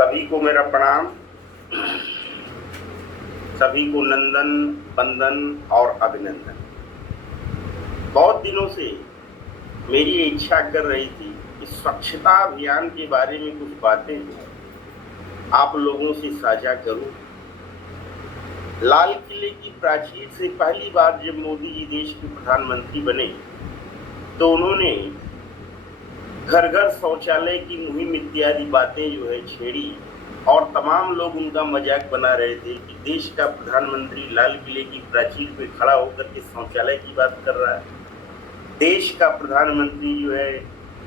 सभी को मेरा प्रणाम। सभी को नंदन, वंदन और अभिनंदन। बहुत दिनों से मेरी इच्छा कर रही थी कि स्वच्छता अभियान के बारे में कुछ बातें आप लोगों से साझा करूं। लाल किले की प्राचीर से पहली बार जब मोदी जी देश के प्रधानमंत्री बने तो उन्होंने घर घर शौचालय की मुहिम इत्यादि बातें जो है छेड़ी और तमाम लोग उनका मजाक बना रहे थे कि देश का प्रधानमंत्री लाल किले की प्राचीर पे खड़ा होकर के शौचालय की बात कर रहा है। देश का प्रधानमंत्री जो है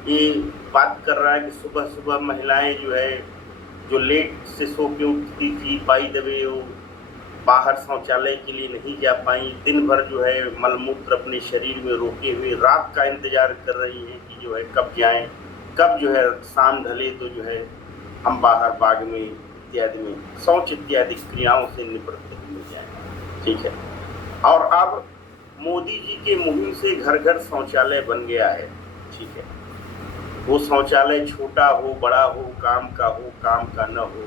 ये बात कर रहा है कि सुबह सुबह महिलाएं जो है जो लेट से सो के उठती थी बाई द वे वो बाहर शौचालय के लिए नहीं जा पाई, दिन भर जो है मलमूत्र अपने शरीर में रोके हुए रात का इंतजार कर रही हैं कि जो है कब जाएं, कब जो है शाम ढले तो जो है हम बाहर बाग में इत्यादि में शौच इत्यादि क्रियाओं से निवृत्त हो जाएं। ठीक है। और अब मोदी जी के मुहिम से घर घर शौचालय बन गया है। ठीक है। वो शौचालय छोटा हो बड़ा हो काम का न हो।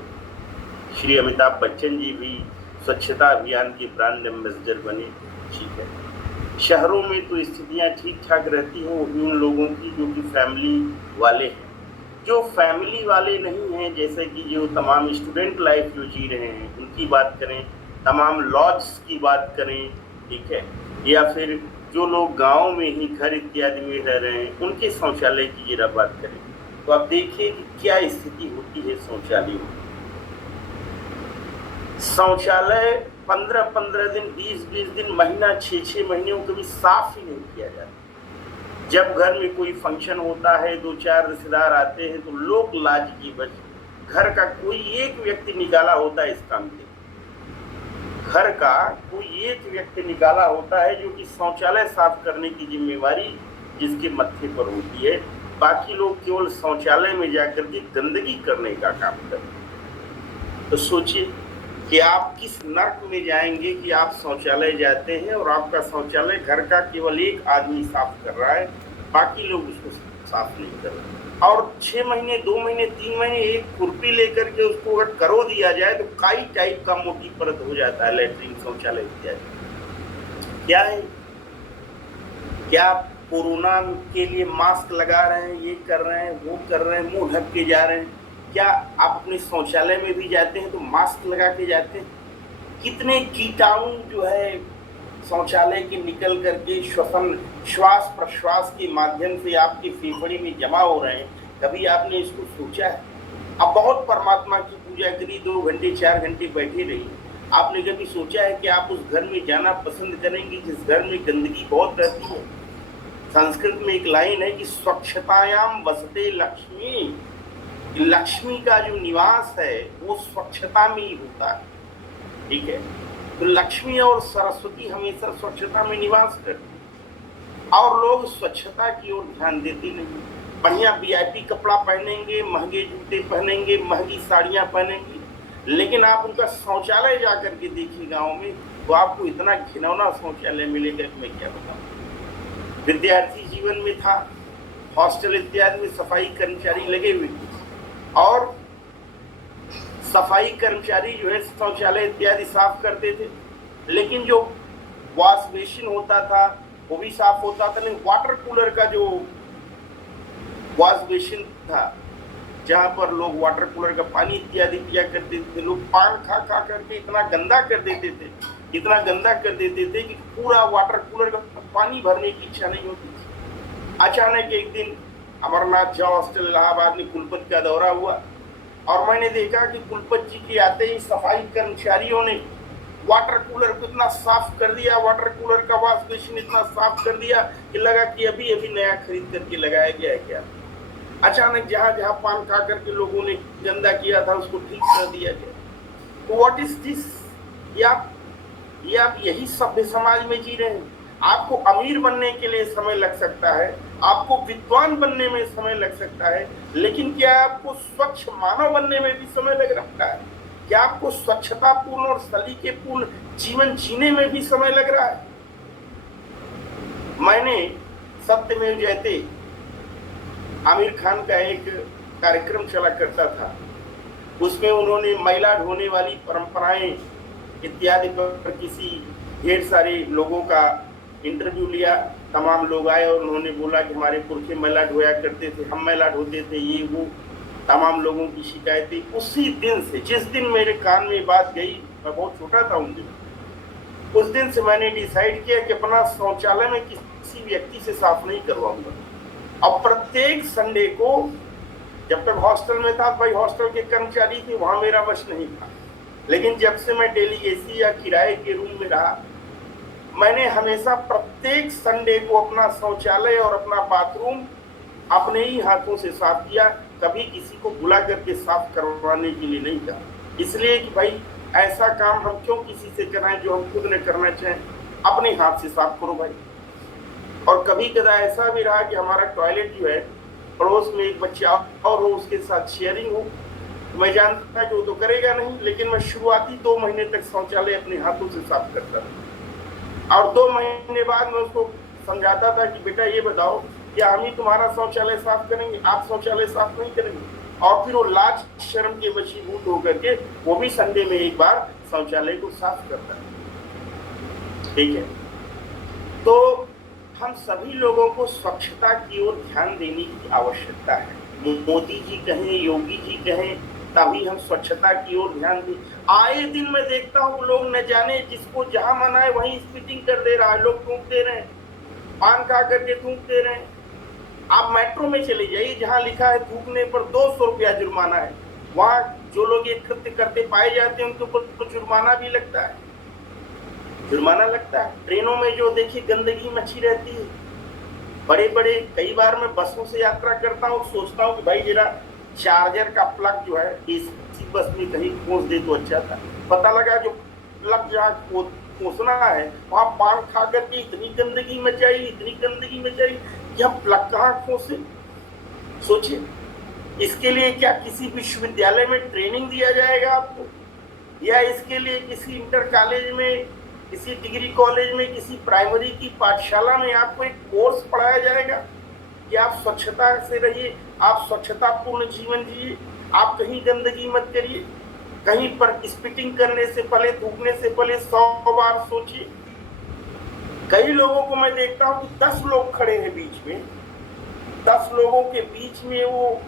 श्री अमिताभ बच्चन जी भी स्वच्छता अभियान के ब्रांड एम्बेसडर बने। ठीक है। शहरों में तो स्थितियां ठीक ठाक रहती हैं उन लोगों की जो कि फैमिली वाले हैं। जो फैमिली वाले नहीं हैं, जैसे कि जो तमाम स्टूडेंट लाइफ जो जी रहे हैं उनकी बात करें, तमाम लॉज की बात करें, ठीक है, या फिर जो लोग गांव में ही घर इत्यादि में रह रहे हैं उनके शौचालय की जरा बात करें तो आप देखिए कि क्या स्थिति होती है शौचालय में। शौचालय 15-15 दिन, 20-20 दिन, महीना, 6-6 महीनों कभी साफ ही नहीं किया जाता। जब घर में कोई फंक्शन होता है, 2-4 रिश्तेदार आते हैं तो लोक लाज की वजह घर का कोई एक व्यक्ति निकाला होता है इस काम के। घर का कोई एक व्यक्ति निकाला होता है जो कि शौचालय साफ करने की जिम्मेवारी जिसके मत्थे पर होती है। बाकी लोग केवल शौचालय में जाकर के गंदगी करने का काम करते हैं। तो सोचिए कि आप किस नर्क में जाएंगे कि आप शौचालय जाते हैं और आपका शौचालय घर का केवल एक आदमी साफ कर रहा है, बाकी लोग उसको साफ नहीं कर रहे। और 6 महीने, 2 महीने, 3 महीने एक खुरपी लेकर के उसको अगर करो दिया जाए तो काई टाइप का मोटी परत हो जाता है लैट्रिन शौचालय इत्यादि। क्या है? क्या कोरोना के लिए मास्क लगा रहे हैं, ये कर रहे हैं, वो कर रहे हैं, मुंह ढक के जा रहे हैं? क्या आप अपने शौचालय में भी जाते हैं तो मास्क लगा के जाते हैं? कितने कीटाणु जो है शौचालय के निकल करके श्वास प्रश्वास के माध्यम से आपके फेफड़े में जमा हो रहे हैं, कभी आपने इसको सोचा है? अब बहुत परमात्मा की पूजा करी, 2 घंटे 4 घंटे बैठे रही, आपने कभी सोचा है कि आप उस घर में जाना पसंद करेंगे जिस घर में गंदगी बहुत रहती है? संस्कृत में एक लाइन है कि स्वच्छतायाम वसते लक्ष्मी। लक्ष्मी का जो निवास है वो स्वच्छता में ही होता है। ठीक है। तो लक्ष्मी और सरस्वती हमेशा स्वच्छता में निवास करती है और लोग स्वच्छता की ओर ध्यान देते नहीं। बढ़िया वीआईपी कपड़ा पहनेंगे, महंगे जूते पहनेंगे, महंगी साड़ियां पहनेंगे, लेकिन आप उनका शौचालय जाकर के देखिए गांव में तो आपको इतना घिनौना शौचालय मिलेगा कि मैं क्या बताऊं। विद्यार्थी जीवन में था, हॉस्टल इत्यादि में सफाई कर्मचारी लगे हुए थे और सफाई कर्मचारी जो है शौचालय इत्यादि साफ करते थे, लेकिन जो वॉश बेसिन होता था वो भी साफ होता था। लेकिन वाटर कूलर का जो वॉश बेसिन था जहां पर लोग वाटर कूलर का पानी इत्यादि पिया करते थे, लोग पान खा खा करके इतना गंदा कर देते थे, इतना गंदा कर देते थे कि पूरा वाटर कूलर का पानी भरने की इच्छा नहीं होती थी। अचानक एक दिन अमरनाथ झा हॉस्टल इलाहाबाद में कुलपति का दौरा हुआ और मैंने देखा कि कुलपति जी के आते ही सफाई कर्मचारियों ने वाटर कूलर को इतना साफ कर दिया, वाटर कूलर का वॉश बेसिन इतना साफ कर दिया कि लगा कि अभी अभी नया खरीद करके लगाया गया है क्या। अचानक जहां जहां पान खा करके लोगों ने गंदा किया था उसको ठीक कर दिया गया। तो व्हाट इज दिस? ये आप यही सभ्य समाज में जी रहे हैं। आपको अमीर बनने के लिए समय लग सकता है, आपको विद्वान बनने में समय लग सकता है, लेकिन क्या आपको स्वच्छ मानव बनने में भी समय लग रहा है? क्या आपको स्वच्छता पूर्ण और सलीकेपूर्ण जीवन जीने में भी समय लग रहा है? मैंने सत्यमेव जयते आमिर खान का एक कार्यक्रम चला करता था उसमें उन्होंने मैला ढोने वाली परंपराएं इत्यादि पर किसी ढेर सारे लोगों का इंटरव्यू लिया। तमाम लोग आए और उन्होंने बोला कि हमारे पुरखे मैला ढोया करते थे, हम मैला ढोते थे, ये वो तमाम लोगों की शिकायतें। उसी दिन से, जिस दिन मेरे कान में बात गई, मैं बहुत छोटा था उन दिन, उस दिन से मैंने डिसाइड किया कि अपना शौचालय में किसी व्यक्ति से साफ नहीं करवाऊंगा। अब प्रत्येक संडे को, जब तक हॉस्टल में था भाई हॉस्टल के कर्मचारी थे, वहां मेरा वश नहीं था, लेकिन जब से मैं डेली एसी या किराए के रूम में रहा, मैंने हमेशा प्रत्येक संडे को अपना शौचालय और अपना बाथरूम अपने ही हाथों से साफ किया। कभी किसी को बुला करके साफ करवाने के लिए नहीं कहा, इसलिए कि भाई ऐसा काम हम क्यों किसी से कराएं जो हम खुद ने करना चाहें। अपने हाथ से साफ करो भाई। और कभी कदा ऐसा भी रहा कि हमारा टॉयलेट जो है, पड़ोस में एक बच्चा और हो, उसके साथ शेयरिंग हो, मैं जानता था कि वो तो करेगा नहीं, लेकिन मैं शुरुआती 2 महीने तक शौचालय अपने हाथों से साफ करता था। और 2 महीने बाद मैं उसको समझाता था कि बेटा ये बताओ, क्या हम ही तुम्हारा शौचालय साफ करेंगे, आप शौचालय साफ नहीं करेंगे। और फिर वो लाज शर्म के वशीभूत होकर के वो भी संडे में एक बार शौचालय को साफ करता है। ठीक है, तो हम सभी लोगों को स्वच्छता की ओर ध्यान देने की आवश्यकता है। मोदी जी कहें, योगी जी कहें, तभी हम स्वच्छता की ओर ध्यान दें। आए दिन मैं देखता हूँ लोग न जाने जिसको जहां मना है वहीं स्पीटिंग कर दे रहा है, लोग थूक दे रहे हैं, पान खा करके थूक दे रहे हैं। आप मेट्रो में चले जाइए, जहां लिखा है थूकने पर 200 रुपया जुर्माना है, वहां जो लोग ये कृत्य करते पाए जाते हैं उनके ऊपर तो जुर्माना भी लगता है, जुर्माना लगता है। ट्रेनों में जो देखिए गंदगी मची रहती है, बड़े बड़े, कई बार मैं बसों से यात्रा करता हूँ, सोचता हूँ कि भाई जरा चार्जर का प्लग जो है एसी बस में कहीं खोस दे तो अच्छा था। पता लगा जो प्लग जहाँ खोसना है वहां पान खा करके इतनी गंदगी मचाई, इतनी गंदगी मचाई कि हम प्लग कहाँ खोसे। सोचिए, इसके लिए क्या किसी विश्वविद्यालय में ट्रेनिंग दिया जाएगा आपको, या इसके लिए किसी इंटर कॉलेज में, किसी डिग्री कॉलेज में, किसी प्राइमरी की पाठशाला में आपको एक कोर्स पढ़ाया जाएगा कि आप स्वच्छता से रहिए, आप स्वच्छता पूर्ण जीवन जिए, आप कहीं गंदगी मत करिए। कहीं पर स्पिटिंग करने से पहले, थूकने से पहले 100 बार सोचिए। कई लोगों को मैं देखता हूं कि 10 लोग खड़े हैं बीच में, 10 लोगों के बीच में वो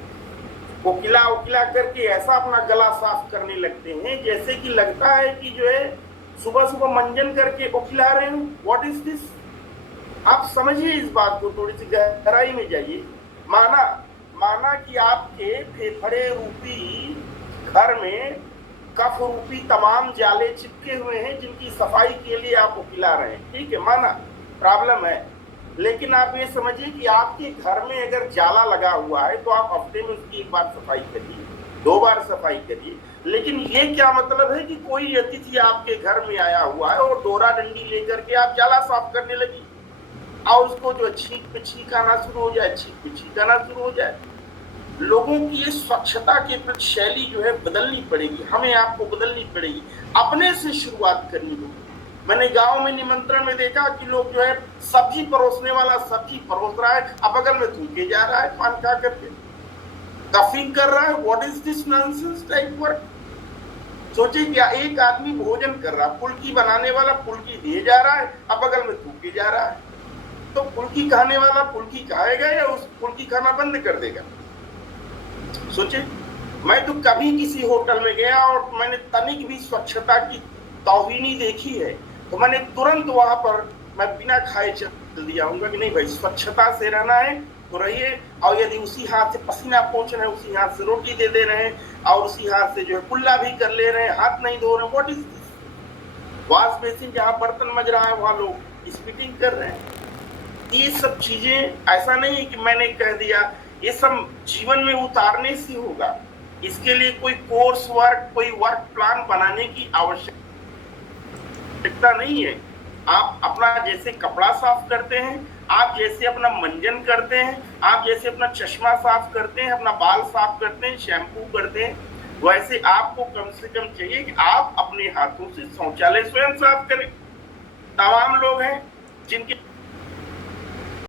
ओकिला ओकिला करके ऐसा अपना गला साफ करने लगते हैं जैसे कि लगता है कि जो है सुबह सुबह मंजन करके ओकिला रहे हो। What is this? आप समझिए इस बात को, थोड़ी सी गहराई में जाइए। माना कि आपके फेफड़े रूपी घर में कफ रूपी तमाम जाले चिपके हुए हैं जिनकी सफाई के लिए आप ओकिला रहे हैं, ठीक है, माना प्रॉब्लम है। लेकिन आप ये समझिए कि आपके घर में अगर जाला लगा हुआ है तो आप हफ्ते में उसकी 1 बार सफाई करिए, 2 बार सफाई करिए। लेकिन ये क्या मतलब है कि कोई अतिथि आपके घर में आया हुआ है और डोरा डंडी लेकर के आप जाला साफ करने लगी और उसको जो छींक पे छींक आना शुरू हो जाए, छींक पे छींक आना शुरू हो जाए। लोगों की ये स्वच्छता के प्रति शैली जो है बदलनी पड़ेगी, हमें आपको बदलनी पड़ेगी, अपने से शुरुआत करनी होगी। मैंने गांव में निमंत्रण में देखा कि लोग जो है सब्जी परोसने वाला सब्जी परोस रहा है, अब बगल में थूके जा रहा है पान खा करके, कफिंग कर रहा है। What is this nonsense type work? सोचिए क्या एक आदमी भोजन कर रहा, फुल्की बनाने वाला फुल्की दिए जा रहा है, अब बगल में थूके जा रहा है, तो फुल्की खाने वाला फुल्की खाएगा या उस फुल्की खाना बंद कर देगा? सोचिए। मैं तो कभी किसी होटल में गया और मैंने तनिक भी स्वच्छता की तौहीनी देखी है तो मैंने तुरंत वहां पर मैं बिना खाए चल दिया हूँ कि नहीं भाई, स्वच्छता से रहना है तो रहिए। और यदि उसी हाथ से पसीना पोंछ रहे हैं, उसी हाथ से रोटी दे दे रहे हैं और उसी हाथ से जो है कुल्ला भी कर ले रहे हैं, हाथ नहीं धो रहे हैं, what is this? Wash basin जहाँ बर्तन मज रहा है वहां लोग स्पिटिंग कर रहे हैं। ये सब चीजें ऐसा नहीं है कि मैंने कह दिया, ये सब जीवन में उतारने से होगा। इसके लिए कोई कोर्स वर्क, कोई वर्क प्लान बनाने की आवश्यकता नहीं है। आप अपना जैसे कपड़ा साफ करते हैं, आप जैसे अपना मंजन करते हैं, आप जैसे अपना चश्मा साफ करते हैं, अपना बाल साफ करते हैं, शैम्पू करते हैं, वैसे आपको कम से कम चाहिए कि आप अपने हाथों से शौचालय स्वयं साफ करें। तमाम लोग हैं जिनके